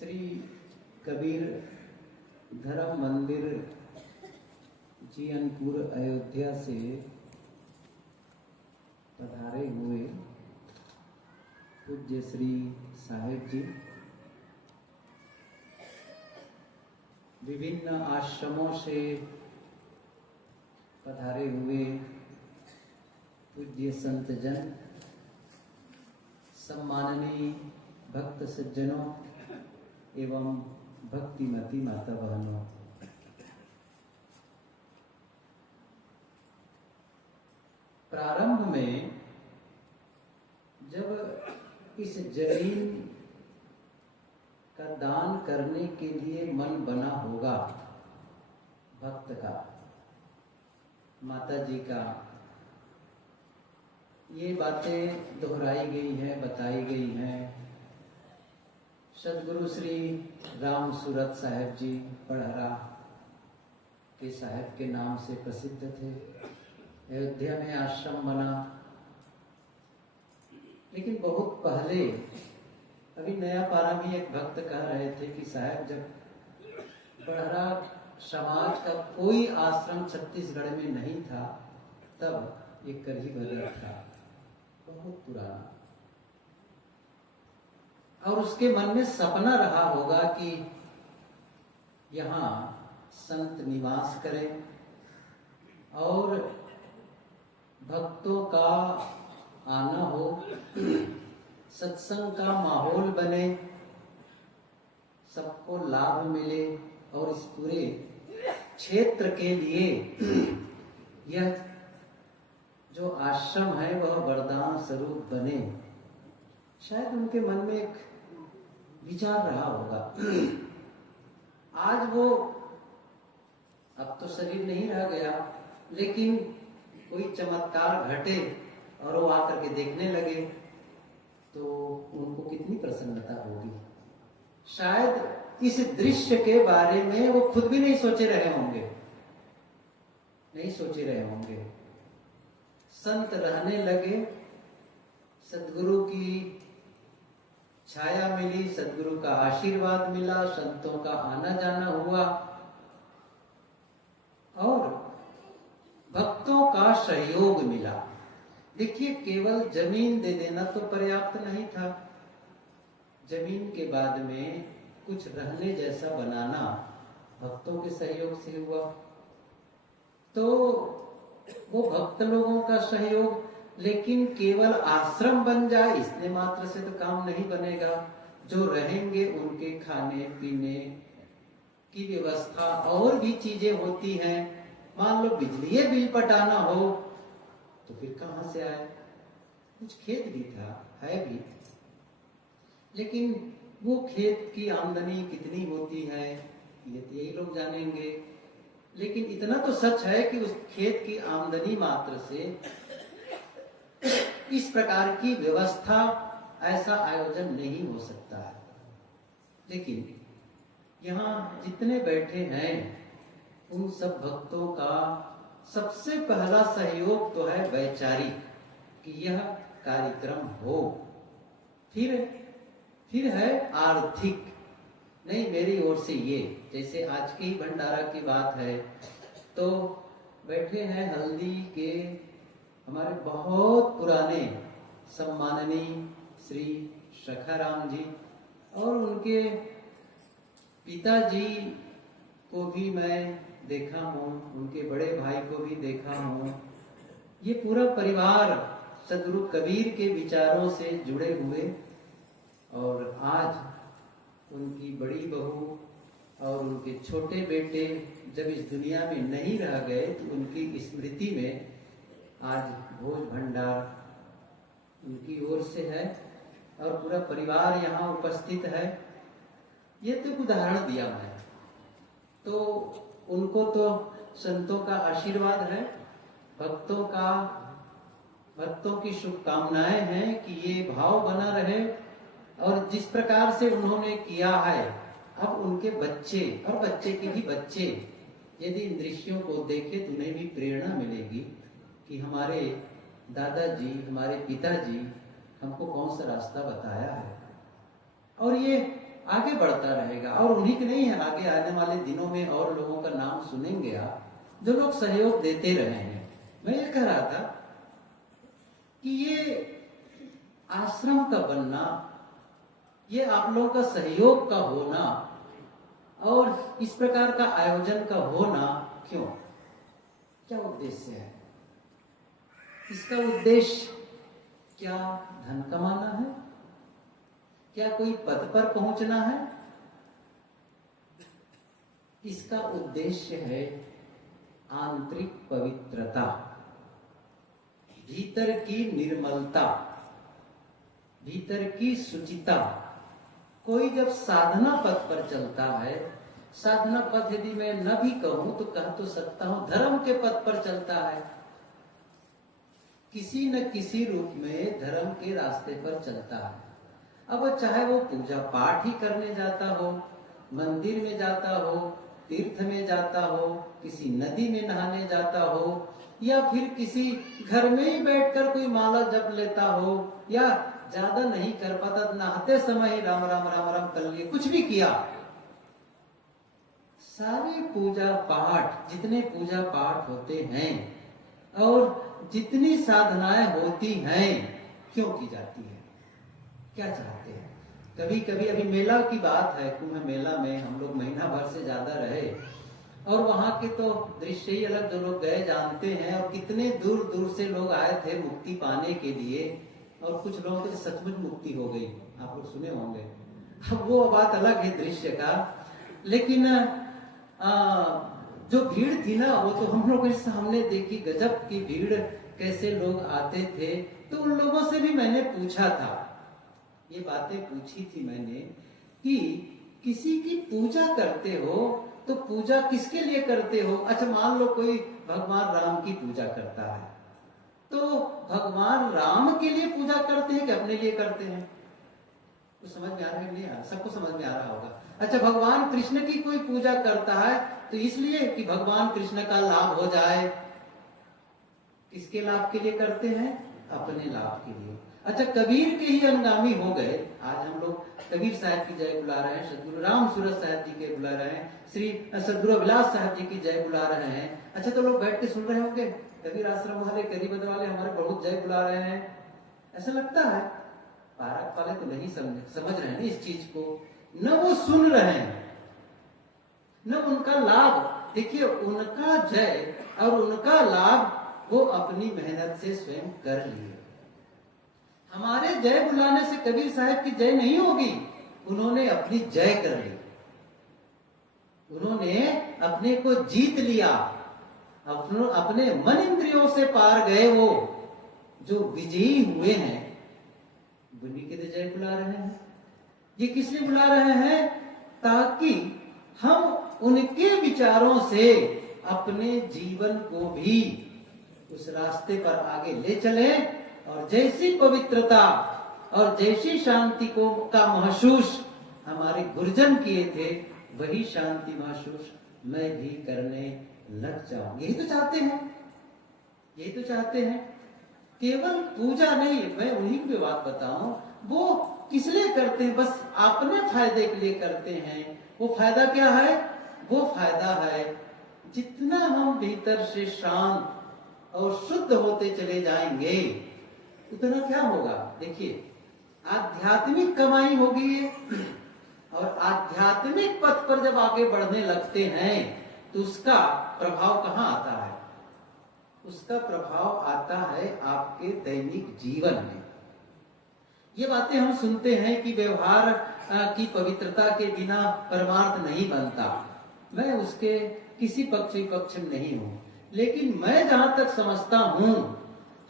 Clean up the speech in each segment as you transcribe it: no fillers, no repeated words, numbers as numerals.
श्री कबीर धर्म मंदिर जीयनपुर अयोध्या से पधारे हुए पूज्य श्री साहिब जी, विभिन्न आश्रमों से पधारे हुए पूज्य संत जन, सम्माननीय भक्त सज्जनों एवं भक्तिमती माता बहनों, प्रारंभ में जब इस जमीन का दान करने के लिए मन बना होगा भक्त का, माता जी का, ये बातें दोहराई गई हैं, बताई गई हैं। सदगुरु श्री राम सूरत साहेब जी पढ़हरा के साहेब के नाम से प्रसिद्ध थे। अयोध्या में आश्रम बना, लेकिन बहुत पहले, अभी नया पारा भी एक भक्त कह रहे थे कि साहब जब पढ़हरा समाज का कोई आश्रम छत्तीसगढ़ में नहीं था तब एक करही बदल था, बहुत पुराना। और उसके मन में सपना रहा होगा कि यहाँ संत निवास करें और भक्तों का आना हो, सत्संग का माहौल बने, सबको लाभ मिले और इस पूरे क्षेत्र के लिए यह जो आश्रम है वह वरदान स्वरूप बने। शायद उनके मन में एक विचार रहा होगा। आज वो, अब तो शरीर नहीं रह गया, लेकिन कोई चमत्कार घटे और वो आकर के देखने लगे तो उनको कितनी प्रसन्नता होगी। शायद इस दृश्य के बारे में वो खुद भी नहीं सोचे रहे होंगे। संत रहने लगे, सदगुरु की छाया मिली, सदगुरु का आशीर्वाद मिला, संतों का आना जाना हुआ और भक्तों का सहयोग मिला। देखिए, केवल जमीन दे देना तो पर्याप्त नहीं था, जमीन के बाद में कुछ रहने जैसा बनाना भक्तों के सहयोग से हुआ। तो वो भक्त लोगों का सहयोग, लेकिन केवल आश्रम बन जाए इसने मात्र से तो काम नहीं बनेगा। जो रहेंगे उनके खाने पीने की व्यवस्था और भी चीजें होती हैं। मान लो बिजली बिल पटाना हो तो फिर कहां से आए? कुछ खेत भी था, है भी, लेकिन वो खेत की आमदनी कितनी होती है ये तो यही लोग जानेंगे। लेकिन इतना तो सच है कि उस खेत की आमदनी मात्र से इस प्रकार की व्यवस्था, ऐसा आयोजन नहीं हो सकता है। लेकिन यहाँ जितने बैठे हैं उन सब भक्तों का सबसे पहला सहयोग तो है वैचारिक, कि यह कार्यक्रम हो। फिर है आर्थिक, नहीं मेरी ओर से ये, जैसे आज की भंडारा की बात है तो बैठे हैं हल्दी के हमारे बहुत पुराने सम्माननीय श्री सखाराम जी, और उनके पिताजी को भी मैं देखा हूँ, उनके बड़े भाई को भी देखा हूँ। ये पूरा परिवार सदगुरु कबीर के विचारों से जुड़े हुए, और आज उनकी बड़ी बहू और उनके छोटे बेटे जब इस दुनिया में नहीं रह गए तो उनकी स्मृति में आज भोज भंडार उनकी ओर से है और पूरा परिवार यहाँ उपस्थित है। ये तो एक उदाहरण दिया मैं, तो उनको तो संतों का आशीर्वाद है, भक्तों की शुभकामनाएं हैं कि ये भाव बना रहे। और जिस प्रकार से उन्होंने किया है, अब उनके बच्चे और बच्चे के भी बच्चे यदि इन दृश्यों को देखे तो उन्हें भी प्रेरणा मिलेगी कि हमारे दादाजी, हमारे पिताजी हमको कौन सा रास्ता बताया है। और ये आगे बढ़ता रहेगा। और उन्हीं के नहीं है, आगे आने वाले दिनों में और लोगों का नाम सुनेंगे आप, जो लोग सहयोग देते रहे हैं। मैं ये कह रहा था कि ये आश्रम का बनना, ये आप लोगों का सहयोग का होना और इस प्रकार का आयोजन का होना, क्यों, क्या उद्देश्य है? इसका उद्देश्य क्या धन कमाना है? क्या कोई पद पर पहुंचना है? इसका उद्देश्य है आंतरिक पवित्रता, भीतर की निर्मलता, भीतर की शुचिता। कोई जब साधना पथ पर चलता है, साधना पथ यदि मैं न भी कहूं तो कह तो सकता हूं, धर्म के पथ पर चलता है, किसी न किसी रूप में धर्म के रास्ते पर चलता है। अब चाहे वो पूजा पाठ ही करने जाता हो, मंदिर में जाता हो, तीर्थ में जाता हो, किसी नदी में नहाने जाता हो, या फिर किसी घर में ही बैठकर कोई माला जप लेता हो, या ज्यादा नहीं कर पाता तो नहाते समय ही राम राम राम राम कर लिए, कुछ भी किया। सारे पूजा पाठ, जितने पूजा पाठ होते हैं और जितनी साधनाएं होती हैं, क्यों की जाती है? क्या चाहते हैं? कभी कभी अभी मेला की बात है, कुंभ मेला में हम लोग महीना भर से ज्यादा रहे और वहां के तो दृश्य ही अलग, जो लोग गए जानते हैं। और कितने दूर दूर से लोग आए थे मुक्ति पाने के लिए, और कुछ लोगों की सचमुच मुक्ति हो गई, आप लोग सुने होंगे। अब वो बात अलग है दृश्य का, लेकिन जो भीड़ थी ना, वो तो हम लोग के सामने देखी, गजब की भीड़, कैसे लोग आते थे। तो उन लोगों से भी मैंने पूछा था, ये बातें पूछी थी मैंने कि किसी की पूजा करते हो तो पूजा किसके लिए करते हो? अच्छा, मान लो कोई भगवान राम की पूजा करता है, तो भगवान राम के लिए पूजा करते हैं कि अपने लिए करते हैं? तो समझ में आ रहा है नहीं आ रहा? सबको समझ में आ रहा होगा। अच्छा, भगवान कृष्ण की कोई पूजा करता है तो इसलिए कि भगवान कृष्ण का लाभ हो जाए। किसके लाभ के लिए करते हैं? अपने लाभ के लिए। अच्छा, कबीर के ही अनुगामी हो गए। आज हम लोग कबीर साहब की जय बुला रहे हैं, सदगुरु राम सूरत साहब जी के बुला रहे हैं, श्री सदगुरु अभिलाष साहब जी की जय बुला रहे हैं। अच्छा, तो लोग बैठ के सुन रहे होंगे, कबीर आश्रम वाले, करीबद वाले हमारे बहुत जय बुला रहे हैं, ऐसा लगता है। पारक वाले तो नहीं समझ रहे हैं इस चीज को, न वो सुन रहे हैं, न उनका लाभ। देखिए, उनका जय और उनका लाभ वो अपनी मेहनत से स्वयं कर लिए। हमारे जय बुलाने से कबीर साहब की जय नहीं होगी, उन्होंने अपनी जय कर ली, उन्होंने अपने को जीत लिया, अपने मन इंद्रियों से पार गए। वो जो विजयी हुए हैं, उन्हीं के जय बुला रहे हैं। ये किस लिए बुला रहे हैं? ताकि हम उनके विचारों से अपने जीवन को भी उस रास्ते पर आगे ले चले, और जैसी पवित्रता और जैसी शांति का महसूस हमारे गुरुजन किए थे, वही शांति महसूस मैं भी करने लग जाऊं। यही तो चाहते हैं, यही तो चाहते हैं। केवल पूजा नहीं, मैं उन्हीं की बात बताऊं, वो किस लिए करते हैं? बस अपने फायदे के लिए करते हैं। वो फायदा क्या है? वो फायदा है, जितना हम भीतर से शांत और शुद्ध होते चले जाएंगे, उतना क्या होगा? देखिए, आध्यात्मिक कमाई होगी, और आध्यात्मिक पथ पर जब आगे बढ़ने लगते हैं तो उसका प्रभाव कहाँ आता है? उसका प्रभाव आता है आपके दैनिक जीवन में। ये बातें हम सुनते हैं कि व्यवहार की पवित्रता के बिना परमार्थ नहीं बनता। मैं उसके किसी पक्ष में नहीं हूं, लेकिन मैं जहां तक समझता हूं,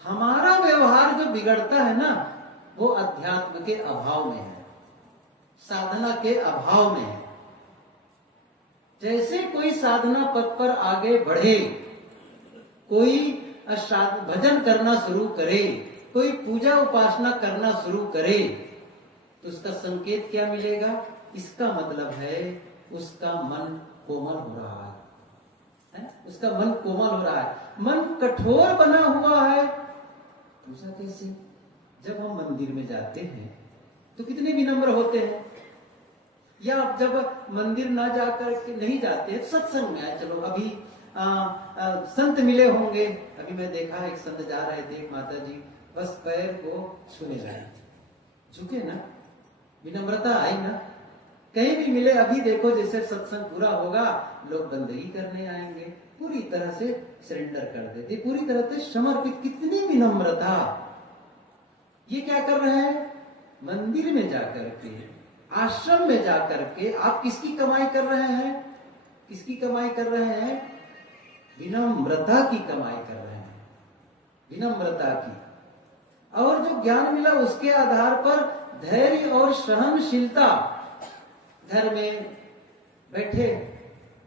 हमारा व्यवहार जो बिगड़ता है ना, वो अध्यात्म के अभाव में है, साधना के अभाव में है। जैसे कोई साधना पथ पर आगे बढ़े, कोई भजन करना शुरू करे, कोई पूजा उपासना करना शुरू करे, तो उसका संकेत क्या मिलेगा? इसका मतलब है उसका मन कोमल हो रहा है, उसका मन कोमल हो रहा है। मन कठोर बना हुआ है, पूजा कैसे? जब हम मंदिर में जाते हैं तो कितने विनम्र होते हैं, या आप जब मंदिर ना जाकर के नहीं जाते सत्संग में आए, चलो अभी संत मिले होंगे, अभी मैं देखा एक संत जा रहे थे, एक माता जी बस पैर को छूने रहे थे, झुके ना, विनम्रता आई ना। कहीं भी मिले, अभी देखो जैसे सत्संग पूरा होगा लोग बंदगी करने आएंगे, पूरी तरह से सरेंडर कर देते, पूरी तरह से समर्पित। कितनी विनम्रता। ये क्या कर रहे हैं? मंदिर में जाकर के, आश्रम में जाकर के आप किसकी कमाई कर रहे हैं? किसकी कमाई कर रहे हैं? विनम्रता की कमाई कर रहे हैं, विनम्रता की। और जो ज्ञान मिला उसके आधार पर धैर्य और सहनशीलता। घर में बैठे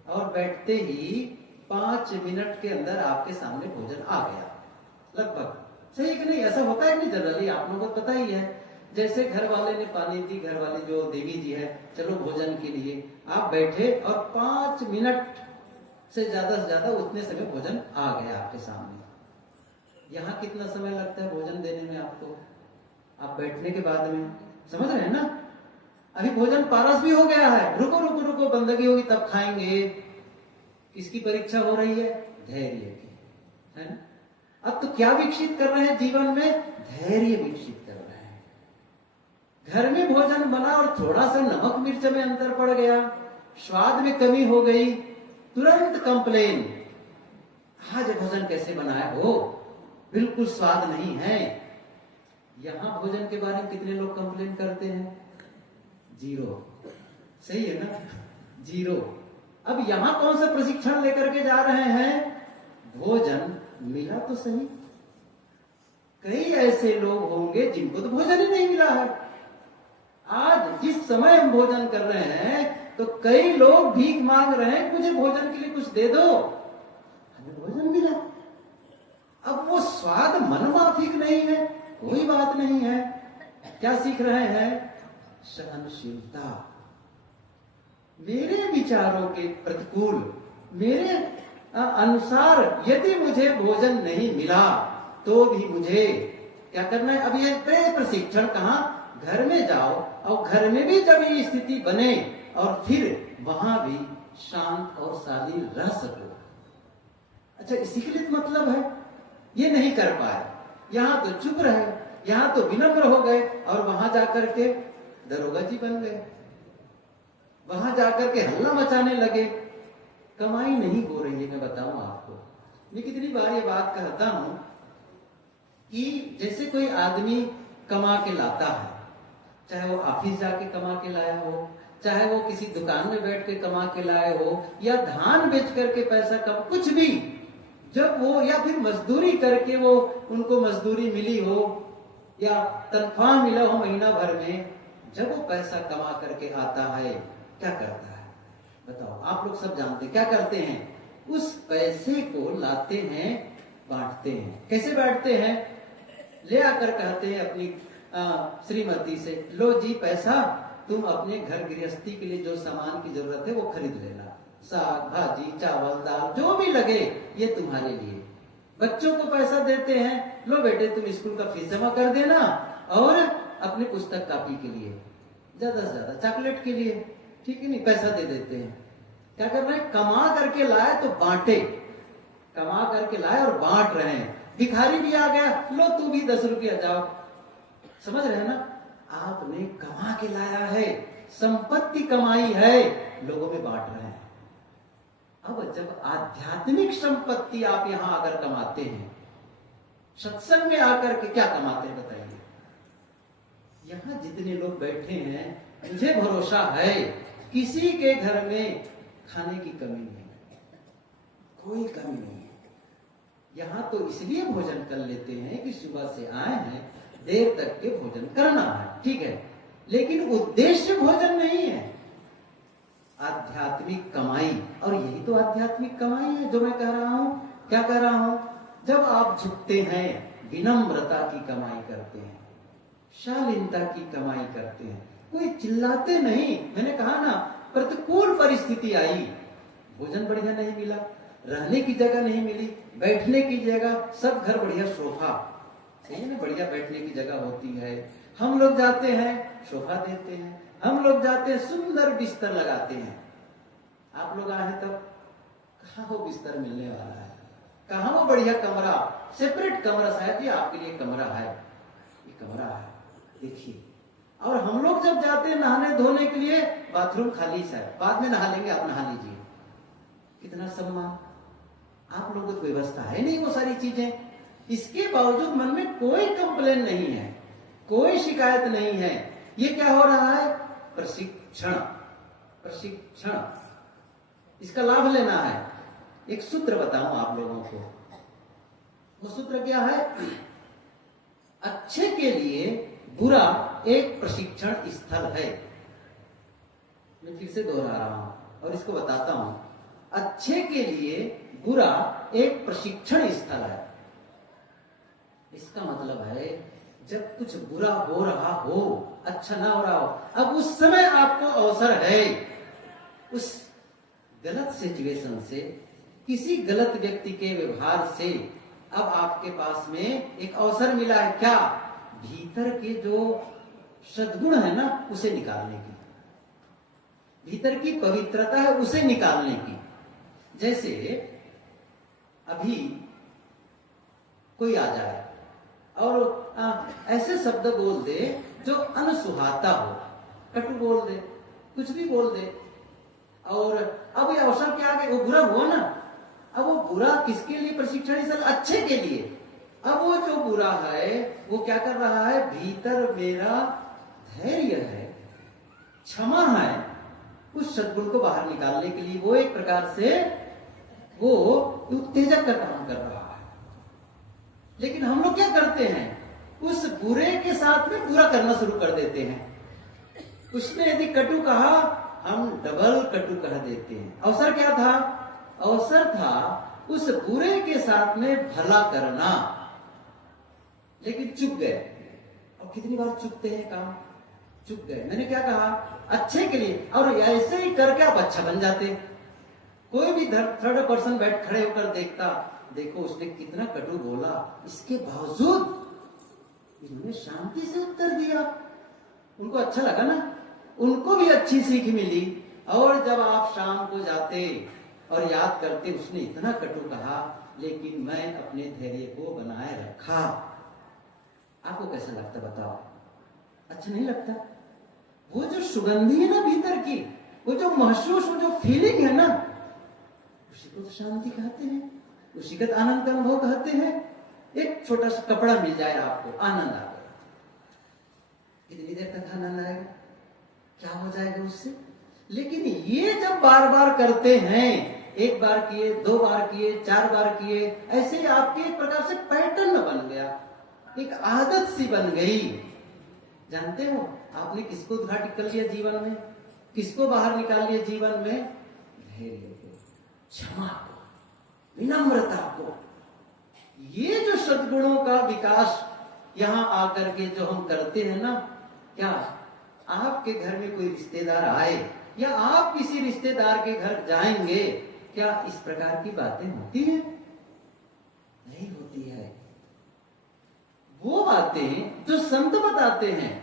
और बैठते ही 5 मिनट के अंदर आपके सामने भोजन आ गया, लगभग। सही कि नहीं? ऐसा होता है कि नहीं? जनरली आप लोगों को पता ही है। जैसे घर वाले ने पानी दी, घर वाली जो देवी जी है, चलो भोजन के लिए आप बैठे और 5 मिनट से ज्यादा उतने समय भोजन आ गया आपके सामने। यहाँ कितना समय लगता है भोजन देने में आपको? आप बैठने के बाद में, समझ रहे हैं ना? अभी भोजन पारस भी हो गया है, रुको रुको रुको, बंदगी होगी तब खाएंगे। किसकी परीक्षा हो रही है? धैर्य की, है ना? अब तो क्या विकसित कर रहे हैं जीवन में? धैर्य विकसित कर रहे हैं। घर में भोजन बना और थोड़ा सा नमक मिर्च में अंतर पड़ गया, स्वाद में कमी हो गई, तुरंत कंप्लेन, आज भोजन कैसे बनाया हो, बिल्कुल स्वाद नहीं है। यहां भोजन के बारे में कितने लोग कंप्लेन करते हैं? 0। सही है ना? 0। अब यहां कौन सा प्रशिक्षण लेकर के जा रहे हैं? भोजन मिला तो सही। कई ऐसे लोग होंगे जिनको तो भोजन ही नहीं मिला है। आज जिस समय हम भोजन कर रहे हैं तो कई लोग भीख मांग रहे हैं, मुझे भोजन के लिए कुछ दे दो, हमें भोजन मिला। अब वो स्वाद मनमाफिक नहीं है, कोई बात नहीं है। क्या सीख रहे हैं? सहनशीलता। मेरे विचारों के प्रतिकूल, मेरे अनुसार यदि मुझे भोजन नहीं मिला तो भी मुझे क्या करना है? अब ये प्रशिक्षण कहाँ? घर में जाओ और घर में भी जब ये स्थिति बने और फिर वहां भी शांत और शालीन रह सको। अच्छा, इसी के लिए मतलब है ये नहीं कर पाए, यहां तो चुप रहे, यहां तो विनम्र हो गए और वहां जाकर के दरोगा जी बन गए, वहां जाकर के हल्ला मचाने लगे। कमाई नहीं हो रही है। मैं बताऊं आपको, मैं कितनी बार ये बात कहता हूं कि जैसे कोई आदमी कमा के लाता है, चाहे वो ऑफिस जाके कमा के लाया हो, चाहे वो किसी दुकान में बैठ के कमा के लाए हो, या धान बेच करके पैसा कम, कुछ भी, जब वो, या फिर मजदूरी करके वो, उनको मजदूरी मिली हो या तनख्वाह मिला हो महीना भर में, जब वो पैसा कमा करके आता है क्या करता है? बताओ, आप लोग सब जानते हैं क्या करते हैं? उस पैसे को लाते हैं, बांटते हैं। कैसे बांटते हैं? ले आकर कहते हैं अपनी श्रीमती से, लो जी पैसा, तुम अपने घर गृहस्थी के लिए जो सामान की जरूरत है वो खरीद लेना, साग भाजी चावल दाल जो भी लगे ये तुम्हारे लिए। बच्चों को पैसा देते हैं, लो बेटे तुम स्कूल का फीस जमा कर देना और अपनी पुस्तक कॉपी के लिए, ज्यादा से ज्यादा चॉकलेट के लिए, ठीक है नहीं, पैसा दे देते हैं। क्या कर रहे हैं? कमा करके लाए तो बांटे, कमा करके लाए और बांट रहे हैं। भिखारी भी आ गया, लो तू भी 10 रुपया जाओ। समझ रहे हैं ना? आपने कमा के लाया है, संपत्ति कमाई है, लोगों में बांट रहे हैं। अब जब आध्यात्मिक संपत्ति आप यहां अगर कमाते हैं, सत्संग में आकर के क्या कमाते हैं बताइए? यहां जितने लोग बैठे हैं, मुझे भरोसा है किसी के घर में खाने की कमी नहीं है, कोई कमी नहीं है। यहां तो इसलिए भोजन कर लेते हैं कि सुबह से आए हैं, देर तक के भोजन करना है, ठीक है, लेकिन उद्देश्य भोजन नहीं है, आध्यात्मिक कमाई। और यही तो आध्यात्मिक कमाई है जो मैं कह रहा हूं। क्या कह रहा हूं? जब आप झुकते हैं, विनम्रता की कमाई करते हैं, शालीनता की कमाई करते हैं, कोई चिल्लाते नहीं। मैंने कहा ना, प्रतिकूल परिस्थिति आई, भोजन बढ़िया नहीं मिला, रहने की जगह नहीं मिली, बैठने की जगह, सब घर बढ़िया सोफा, सही है ना, बढ़िया बैठने की जगह होती है, हम लोग जाते हैं सोफा देते हैं, हम लोग जाते हैं, सुंदर बिस्तर लगाते हैं। आप लोग आए तब कहाँ वो बिस्तर मिलने वाला है, कहाँ वो बढ़िया कमरा, सेपरेट कमरा, शायद ये आपके लिए कमरा है, ये कमरा है, देखिए। और हम लोग जब जाते हैं नहाने धोने के लिए, बाथरूम खाली है, बाद में नहा लेंगे, आप नहा लीजिए। कितना सम्मान। आप लोगों को व्यवस्था है नहीं वो सारी चीजें, इसके बावजूद मन में कोई कंप्लेन नहीं है, कोई शिकायत नहीं है। ये क्या हो रहा है? प्रशिक्षण, प्रशिक्षण। इसका लाभ लेना है। एक सूत्र बताऊं आप लोगों को, वो सूत्र क्या है? अच्छे के लिए बुरा एक प्रशिक्षण स्थल है। मैं फिर से दोहरा रहा हूं और इसको बताता हूं। अच्छे के लिए बुरा एक प्रशिक्षण स्थल है। इसका मतलब है जब कुछ बुरा हो रहा हो, अच्छा ना हो रहा हो, अब उस समय आपको अवसर है, उस गलत सिचुएशन से, किसी गलत व्यक्ति के व्यवहार से अब आपके पास में एक अवसर मिला है। क्या? भीतर के जो सद्गुण है ना, उसे निकालने की, भीतर की पवित्रता है उसे निकालने की। जैसे अभी कोई आ जाए और ऐसे शब्द बोल दे जो अनसुहाता हो, कटु बोल दे, कुछ भी बोल दे, और अब ये अवसर क्या आ गया, वो बुरा हुआ ना। अब वो बुरा किसके लिए प्रशिक्षण? अच्छे के लिए। अब वो जो बुरा है वो क्या कर रहा है? भीतर मेरा धैर्य है, क्षमा है, उस सद्गुण को बाहर निकालने के लिए वो एक प्रकार से वो उत्तेजक का काम कर रहा है। लेकिन हम लोग क्या करते हैं? उस बुरे के साथ में बुरा करना शुरू कर देते हैं। उसने यदि कटु कहा, हम डबल कटु कह देते हैं। अवसर क्या था? अवसर था उस बुरे के साथ में भला करना, लेकिन चुप गए। और कितनी बार चुपते हैं काम? चुप गए। मैंने क्या कहा? अच्छे के लिए। और ऐसे ही करके आप अच्छा बन जाते। कोई भी थर्ड पर्सन बैठ खड़े होकर देखता, देखो उसने कितना कटु बोला, इसके बावजूद इन्होंने शांति से उत्तर दिया। उनको अच्छा लगा ना, उनको भी अच्छी सीख मिली। और जब आप शाम को जाते और याद करते, उसने इतना कटु कहा लेकिन मैं अपने धैर्य को बनाए रखा, आपको कैसा लगता बताओ? अच्छा नहीं लगता? वो जो सुगंधी है ना भीतर की, वो जो महसूस, वो जो फीलिंग है ना, उसी को तो शांति कहते हैं, उसी का आनंद का अनुभव कहते हैं। एक छोटा सा कपड़ा मिल जाए आपको, आनंद आ गया। कितनी देर तक आनंद आएगा? क्या हो जाएगा उससे? लेकिन ये जब बार बार करते हैं, एक बार किए, दो बार किए, चार बार किए, ऐसे ही आपके एक प्रकार से पैटर्न बन गया, एक आदत सी बन गई। जानते हो आपने किसको उद्घाटित कर लिया जीवन में? किसको बाहर निकाल लिया जीवन में? धैर्य को, क्षमा को, विनम्रता को। ये जो सद्गुणों का विकास यहां आकर के जो हम करते हैं ना, क्या आपके घर में कोई रिश्तेदार आए या आप किसी रिश्तेदार के घर जाएंगे, क्या इस प्रकार की बातें होती हैं? नहीं होती है। वो बातें जो संत बताते हैं,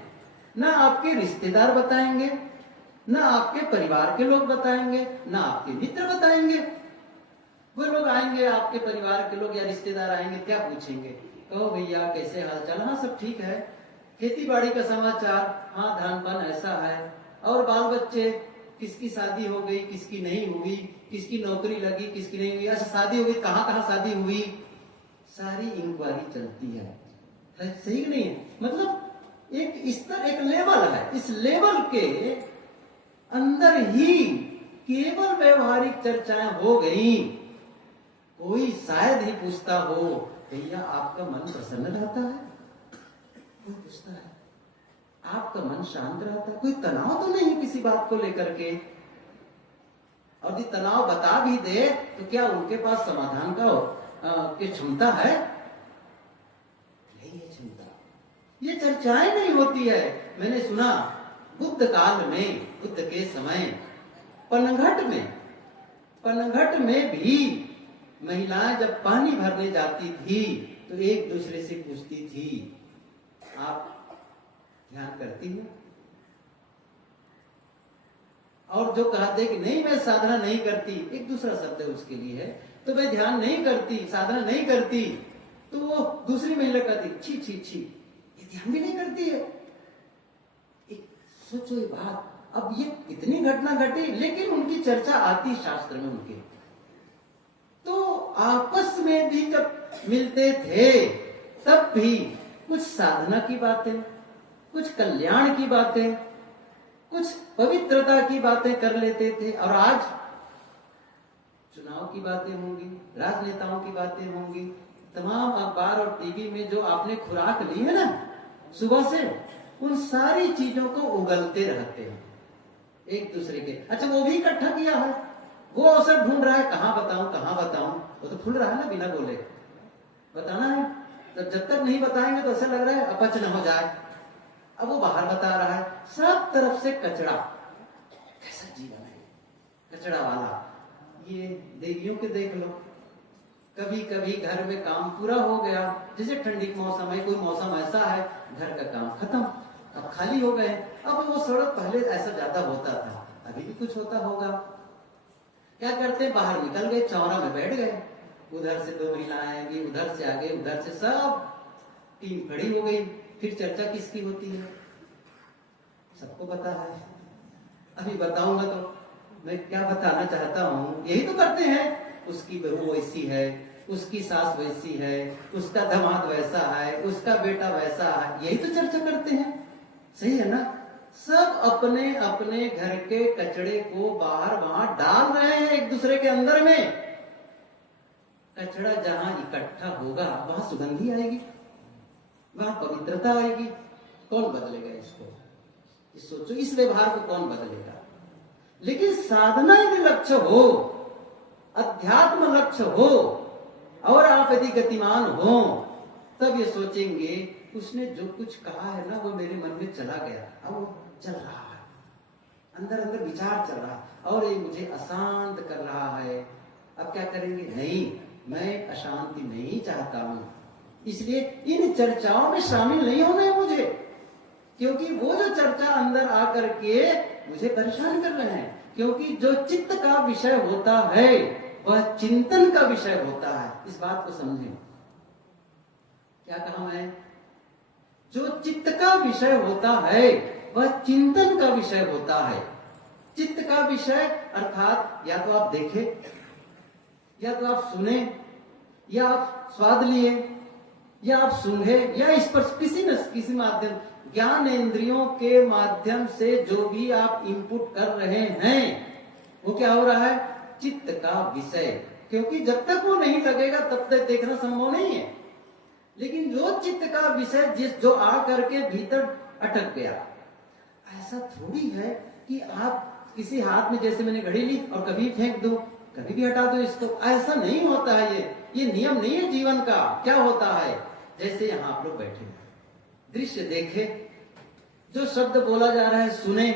ना आपके रिश्तेदार बताएंगे, ना आपके परिवार के लोग बताएंगे, ना आपके मित्र बताएंगे। वो लोग आएंगे, आपके परिवार के लोग या रिश्तेदार आएंगे, क्या पूछेंगे? कहो भैया कैसे हाल चाल? हाँ सब ठीक है। खेती बाड़ी का समाचार? हाँ धान पान ऐसा है। और बाल बच्चे, किसकी शादी हो गई, किसकी नहीं हुई, किसकी नौकरी लगी, किसकी नहीं हुई, अच्छा शादी हो गई, कहाँ कहाँ शादी हुई, सारी इंक्वायरी चलती है। सही नहीं है? मतलब एक स्तर, एक लेवल है। इस लेवल के अंदर ही केवल व्यवहारिक चर्चाएं हो गई। कोई शायद ही पूछता हो, भैया आपका मन प्रसन्न रहता है? कोई पूछता है? आपका मन शांत रहता है? कोई तनाव तो नहीं है किसी बात को लेकर के? और यदि तनाव बता भी दे तो क्या उनके पास समाधान का की क्षमता है? नहीं है क्षमता। ये चर्चाएं नहीं होती है। मैंने सुना बुद्ध काल में, बुद्ध के समय पनघट में भी महिलाएं जब पानी भरने जाती थी तो एक दूसरे से पूछती थी, आप ध्यान करती हो? और जो कहते कि नहीं मैं साधना नहीं करती, एक दूसरा शब्द है उसके लिए है, तो मैं ध्यान नहीं करती, साधना नहीं करती, तो वो दूसरी महिला कहती छी छी छी, ये ध्यान भी नहीं करती है। एक सोचो ये बात, अब ये इतनी घटना घटी, लेकिन उनकी चर्चा आती शास्त्र में उनके, तो आपस में भी जब मिलते थे तब भी कुछ साधना की बातें, कुछ कल्याण की बातें, कुछ पवित्रता की बातें कर लेते थे। और आज चुनाव की बातें होंगी, राजनेताओं की बातें होंगी, तमाम अखबार और टीवी में जो आपने खुराक ली है ना सुबह से, उन सारी चीजों को उगलते रहते हैं एक दूसरे के। अच्छा, वो भी इकट्ठा किया है, वो अवसर ढूंढ रहा है, कहां बताऊं, वो तो फूल रहा है ना बिना बोले, बताना है। तो जब तक नहीं बताएंगे तो ऐसा लग रहा है अपच न हो जाए। अब वो बाहर बता रहा है, सब तरफ से कचरा, कैसा जीवन है कचरा वाला। ये देवियों के देख लो, कभी कभी घर में काम पूरा हो गया, जैसे ठंडी का मौसम है, कोई मौसम ऐसा है घर का काम खत्म, अब खाली हो गए। अब वो सड़क पहले ऐसा ज्यादा होता था, अभी भी कुछ होता होगा, क्या करते हैं बाहर निकल गए, चौरा में बैठ गए, उधर से 2 महिलाएं आएंगी, उधर से आगे, उधर से सब टीम खड़ी हो गई, फिर चर्चा किसकी होती है सबको पता है। अभी बताऊंगा तो मैं क्या बताना चाहता हूं, यही तो करते हैं, उसकी बहू वैसी है, उसकी सास वैसी है, उसका दामाद वैसा है, उसका बेटा वैसा है, यही तो चर्चा करते हैं, सही है ना। सब अपने अपने घर के कचड़े को बाहर वहां डाल रहे हैं एक दूसरे के अंदर में। कचड़ा जहां इकट्ठा होगा वहां सुगंधी आएगी, वहां पवित्रता आएगी। कौन बदलेगा इसको, सोचो, इस व्यवहार को कौन बदलेगा। लेकिन साधना यदि लक्ष्य हो, अध्यात्म लक्ष्य हो, और आप यदि गतिमान हो, तब ये सोचेंगे उसने जो कुछ कहा है ना वो मेरे मन में चला गया, अब वो चल रहा है, अंदर अंदर विचार चल रहा है और ये मुझे अशांत कर रहा है। अब क्या करेंगे, नहीं मैं अशांति नहीं चाहता हूं, इसलिए इन चर्चाओं में शामिल नहीं होना है मुझे, क्योंकि वो जो चर्चा अंदर आकर के मुझे परेशान कर रहे हैं। क्योंकि जो चित्त का विषय होता है वह चिंतन का विषय होता है, इस बात को समझें। क्या कहा मैं, जो चित्त का विषय होता है वह चिंतन का विषय होता है। चित्त का विषय अर्थात या तो आप देखें, या तो आप सुने, या आप स्वाद लिए, या आप सूंघे, या स्पर्श, किसी न किसी माध्यम, ज्ञान इंद्रियों के माध्यम से जो भी आप इनपुट कर रहे हैं वो क्या हो रहा है, चित्त का विषय। क्योंकि जब तक वो नहीं लगेगा तब तक देखना संभव नहीं है। लेकिन जो चित्त का विषय जो आ करके भीतर अटक गया, ऐसा थोड़ी है कि आप किसी हाथ में, जैसे मैंने घड़ी ली और कभी फेंक दो कभी भी हटा दो इसको, ऐसा नहीं होता है। ये नियम नहीं है जीवन का। क्या होता है, जैसे यहाँ आप लोग बैठे हैं, दृश्य देखे, जो शब्द बोला जा रहा है सुने,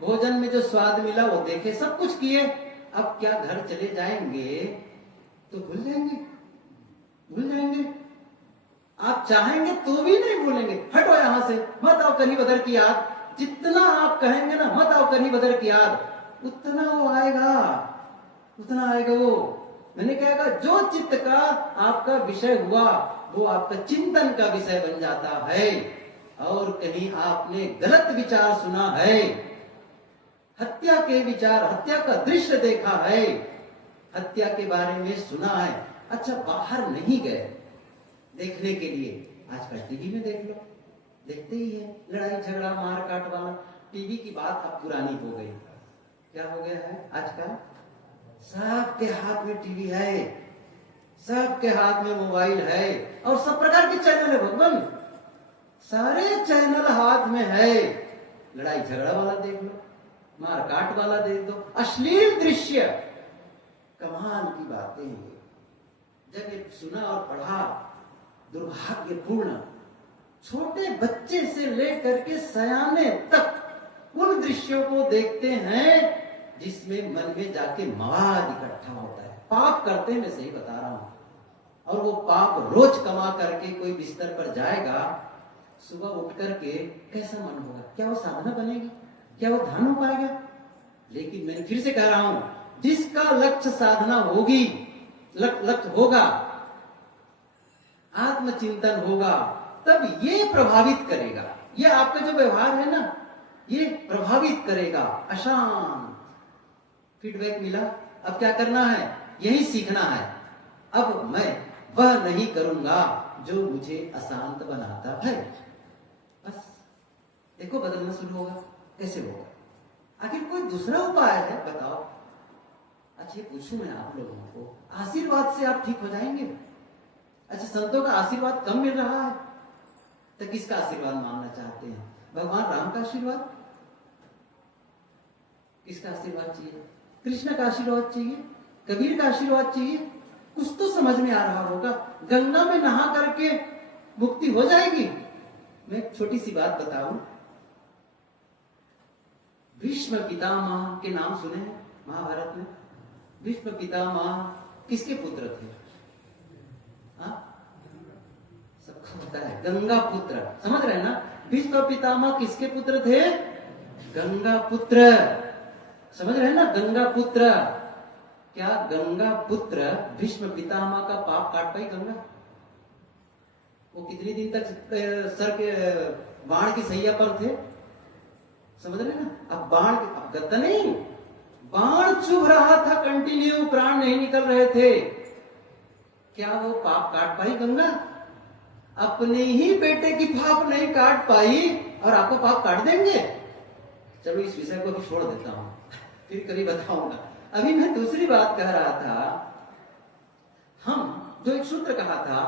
भोजन में जो स्वाद मिला वो देखे, सब कुछ किए। अब क्या घर चले जाएंगे तो भूल जाएंगे, भूल जाएंगे। आप चाहेंगे तो भी नहीं भूलेंगे, हटो यहां से, मत आओ कहीं बदर की याद। जितना आप कहेंगे ना मत आओ कहीं बदर की याद, उतना वो आएगा, उतना आएगा वो। मैंने कहा जो चित्त का आपका विषय हुआ वो आपका चिंतन का विषय बन जाता है। और कहीं आपने गलत विचार सुना है, हत्या के विचार, हत्या का दृश्य देखा है, हत्या के बारे में सुना है, अच्छा बाहर नहीं गए देखने के लिए, आजकल टीवी में देख लो, देखते ही है लड़ाई झगड़ा मार काट वाला। टीवी की बात अब पुरानी हो गई, क्या हो गया है आजकल, सबके हाथ में टीवी है, सबके हाथ में मोबाइल है, और सब प्रकार के चैनल है भगवान, सारे चैनल हाथ में है। लड़ाई झगड़ा वाला देख लो, मार काट वाला देख दो, अश्लील दृश्य, कमाल की बातें हैं। जब ये सुना और पढ़ा, दुर्भाग्यपूर्ण, छोटे बच्चे से लेकर के सयाने तक उन दृश्यों को देखते हैं जिसमें मन में जाके मवाद इकट्ठा होता है। पाप करते हैं, मैं सही बता रहा हूं, और वो पाप रोज कमा करके कोई बिस्तर पर जाएगा, सुबह उठ करके कैसा मन होगा, क्या वो साधना बनेगी, क्या वो ध्यान हो पाएगा, लेकिन मैं फिर से कह रहा हूं, जिसका लक्ष्य साधना होगी, लक्ष्य होगा, आत्मचिंतन होगा, तब ये प्रभावित करेगा, ये आपका जो व्यवहार है ना, ये प्रभावित करेगा। अशांत फीडबैक मिला, अब क्या करना है, यही सीखना है। अब मैं वह नहीं करूंगा जो मुझे अशांत बनाता है। बस देखो बदलना शुरू होगा। कैसे होगा? आखिर कोई दूसरा उपाय है? बताओ। अच्छा ये पूछूं मैं आप लोगों को, आशीर्वाद से आप ठीक हो जाएंगे? अच्छा संतों का आशीर्वाद कम मिल रहा है तो किसका आशीर्वाद मांगना चाहते हैं? भगवान राम का आशीर्वाद? किसका आशीर्वाद चाहिए? कृष्ण का आशीर्वाद चाहिए? कबीर का आशीर्वाद चाहिए? कुछ तो समझ में आ रहा होगा। गंगा में नहा करके मुक्ति हो जाएगी? मैं एक छोटी सी बात बताऊं। भीष्म पितामह के नाम सुने हैं महाभारत में? भीष्म पितामह किसके पुत्र थे? सबको पता है, गंगा पुत्र। समझ रहे हैं ना? भीष्म पितामह किसके पुत्र थे? गंगा पुत्र। समझ रहे हैं ना? गंगा पुत्र। क्या गंगा पुत्र भीष्म पितामह का पाप काट पाई गंगा? वो कितनी दिन तक सर के बाण की सैया पर थे? समझ रहे हैं ना? अब बाण, अब गत्ता नहीं, बाण चुभ रहा था कंटिन्यू, प्राण नहीं निकल रहे थे। क्या वो पाप काट पाई गंगा? अपने ही बेटे की पाप नहीं काट पाई और आपको पाप काट देंगे? चलो इस विषय को भी छोड़ देता हूं, फिर कभी बताऊंगा। अभी मैं दूसरी बात कह रहा था। हम जो एक सूत्र कहा था,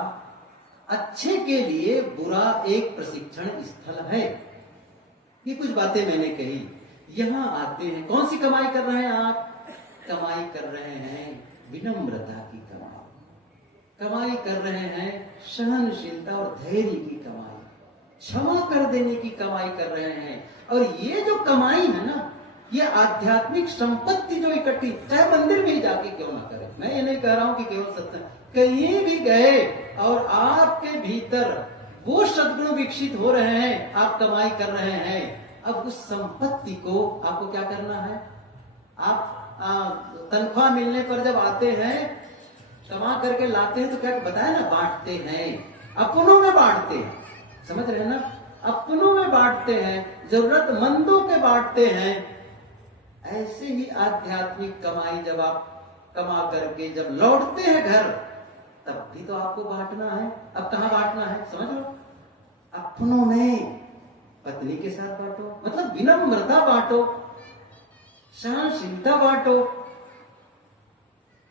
अच्छे के लिए बुरा एक प्रशिक्षण स्थल है। ये कुछ बातें मैंने कही। यहां आते हैं, कौन सी कमाई कर रहे हैं आप? कमाई कर रहे हैं विनम्रता की कमाई, कमाई कर रहे हैं सहनशीलता और धैर्य की कमाई, क्षमा कर देने की कमाई कर रहे हैं। और ये जो कमाई है ना, ये आध्यात्मिक संपत्ति जो इकट्ठी, चाहे मंदिर में ही जाके क्यों ना करें, मैं ये नहीं कह रहा हूं कि केवल सत्संग, कहीं भी गए और आपके भीतर वो सद्गुण विकसित हो रहे हैं, आप कमाई कर रहे हैं। अब उस संपत्ति को आपको क्या करना है? आप तनख्वाह मिलने पर जब आते हैं, कमा करके लाते हैं, तो क्या बताया ना, बांटते हैं, अपनों में बांटते हैं। समझ रहे हैं ना? अपनों में बांटते हैं, जरूरतमंदों के बांटते हैं। ऐसे ही आध्यात्मिक कमाई जब आप कमा करके जब लौटते हैं घर, तब भी तो आपको बांटना है। अब कहां बांटना है? समझ लो, अपनों में। पत्नी के साथ बांटो, मतलब विनम्रता बांटो, सहनशीलता बांटो।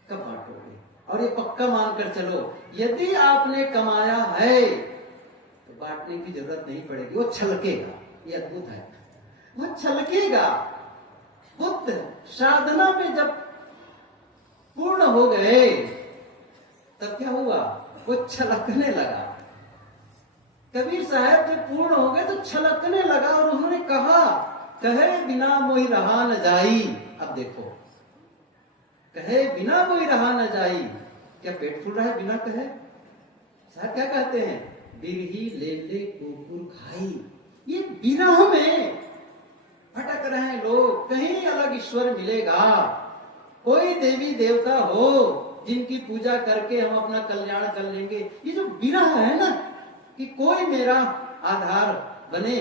कब बांटोगे? और ये पक्का मानकर चलो, यदि आपने कमाया है तो बांटने की जरूरत नहीं पड़ेगी, वो छलकेगा। ये अद्भुत है, वो छलकेगा। बुद्ध साधना में जब पूर्ण हो गए, तब क्या हुआ? वो छलकने लगा। कबीर साहब जब पूर्ण हो गए तो छलकने लगा और उन्होंने कहा, कहे बिना मोहि रहा न जाई। अब देखो, कहे बिना मोहि रहा न जाई, क्या पेट फूल रहा है बिना कहे? साहब क्या कहते हैं? बिरही ले ले कुकुर खाई। ये विरह में भटक रहे हैं लोग, कहीं अलग ईश्वर मिलेगा, कोई देवी देवता हो जिनकी पूजा करके हम अपना कल्याण कर लेंगे। ये जो विरह है ना, कि कोई मेरा आधार बने,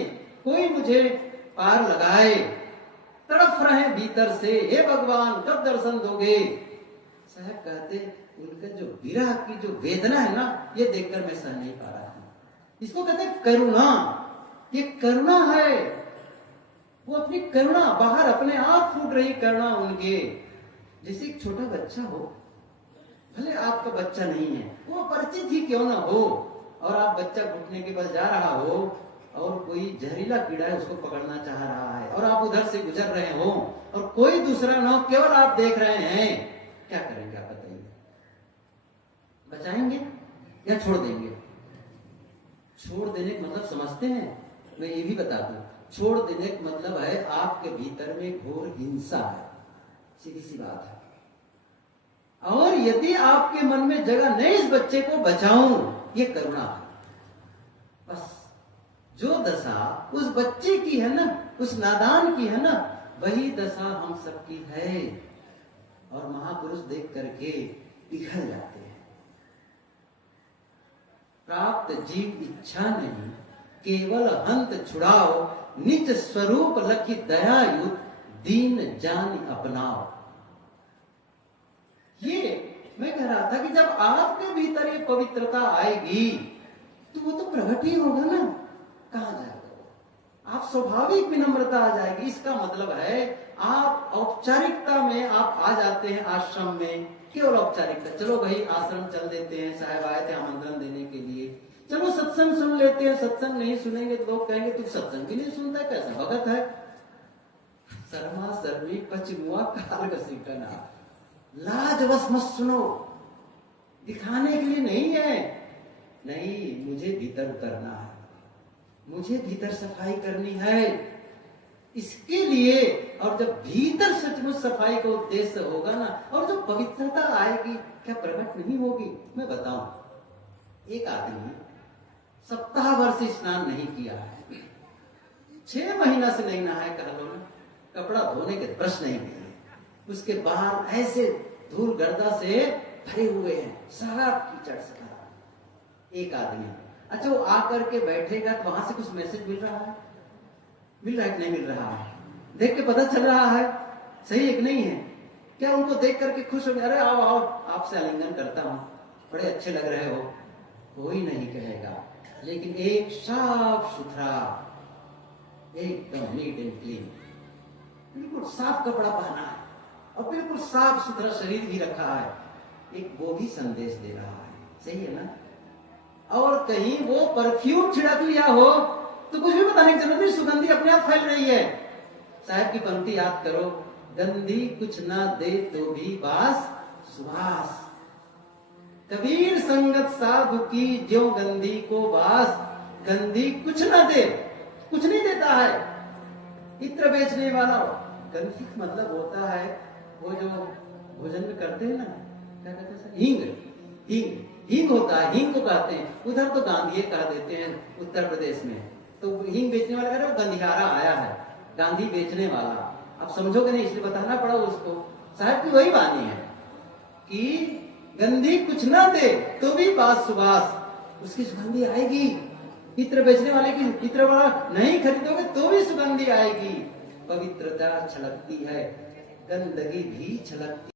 कोई मुझे पार लगाए, तड़फ रहे भीतर से, हे भगवान कब दर्शन दोगे? साहब कहते, उनका जो विरह की जो वेदना है ना, ये देखकर मैं सह नहीं पा रहा हूं। इसको कहते हैं करुणा। ये करुणा है, वो अपनी करुणा बाहर अपने आप फूट रही करुणा उनके। जैसे एक छोटा बच्चा हो, भले आपका बच्चा नहीं है, वो परिचित ही क्यों ना हो, और आप बच्चा घुटने के बल जा रहा हो और कोई जहरीला कीड़ा है उसको पकड़ना चाह रहा है और आप उधर से गुजर रहे हो और कोई दूसरा ना हो, केवल आप देख रहे हैं, क्या करेंगे आप बताइए? बचाएंगे या छोड़ देंगे? छोड़ देने का मतलब समझते हैं? मैं ये भी बता दूं, छोड़ देने का मतलब है आपके भीतर में घोर हिंसा है, सीधी सी बात है। और यदि आपके मन में जगह नहीं इस बच्चे को बचाऊं, ये करुणा है। बस जो दशा उस बच्चे की है ना, उस नादान की है ना, वही दशा हम सबकी है। और महापुरुष देख करके पिघल जाते हैं। प्राप्त जीव इच्छा नहीं, केवल हंत छुड़ाओ, निज स्वरूप लखी दयायुत, दीन जान अपनाओ। ये मैं कह रहा था कि जब आपके भीतर ये पवित्रता आएगी तो वो तो प्रकट ही होगा ना, कहां जाएगा? आप स्वाभाविक विनम्रता आ जाएगी। इसका मतलब है आप औपचारिकता में आप आ जाते हैं आश्रम में, केवल औपचारिकता। चलो भाई आश्रम चल देते हैं, साहब आए थे आमंत्रण देने के लिए, चलो सत्संग सुन लेते हैं। सत्संग नहीं सुनेंगे तो लोग कहेंगे तू सत्संग भी नहीं सुनता, कैसा भगत है। शर्मा शर्मी पचमुआ काल कसिकना, लाजवश मत सुनो, दिखाने के लिए नहीं है। नहीं, मुझे भीतर उतरना है, मुझे भीतर सफाई करनी है, इसके लिए। और जब भीतर सचमुच सफाई का उद्देश्य होगा ना, और जो पवित्रता आएगी, क्या प्रकट नहीं होगी? मैं बताऊं, एक आदमी सप्ताह भर से स्नान नहीं किया है, 6 महीना से नहीं नहाए, कह लो ना, कपड़ा धोने के ब्रश नहीं दिए, उसके बाल ऐसे धूल गर्दा से भरे हुए हैं, सारा कीचड़ से भरा। एक आदमी, अच्छा वो आकर के बैठेगा तो वहां से कुछ मैसेज मिल रहा है? मिल रहा है कि नहीं मिल रहा है? देख के पता चल रहा है सही है कि नहीं है? क्या उनको देख करके खुश हो गए, अरे आओ आओ आपसे आलिंगन करता हूं, बड़े अच्छे लग रहे हो? कोई नहीं कहेगा। लेकिन एक साफ सुथरा, एकदम नीट एंड क्लीन, बिल्कुल साफ कपड़ा पहना है और बिल्कुल साफ सुथरा शरीर भी रखा है, एक वो भी संदेश दे रहा है, सही है ना? और कहीं वो परफ्यूम छिड़क लिया हो तो कुछ भी बताने की जरूरत नहीं, सुगंधी अपने आप फैल रही है। साहब की पंक्ति याद करो, गंधी कुछ ना दे तो भी बास सुवास, कबीर संगत साधु की ज्यों गंधी को बास, गंधी कुछ ना दे, कुछ नहीं देता है। इत्र बेचने वाला, गंधी का मतलब होता है वो जो भोजन में करते हैं ना, क्या कहते हैं? हींग, हींग, हींग होता है, हींग को कहते हैं। उधर तो गांधी कह देते हैं उत्तर प्रदेश में, तो हींग बेचने वाला कह रहे हो गंधियारा आया है, गांधी बेचने वाला। अब समझोगे नहीं, इसलिए बताना पड़ा उसको। साहब की वही वाणी है कि गंधी कुछ ना दे तो भी बास सुबास, उसकी सुगंधी आएगी। इत्र बेचने वाले की इत्र वाला नहीं खरीदोगे तो भी सुगंधी आएगी। पवित्रता छलकती है, गंदगी भी छलकती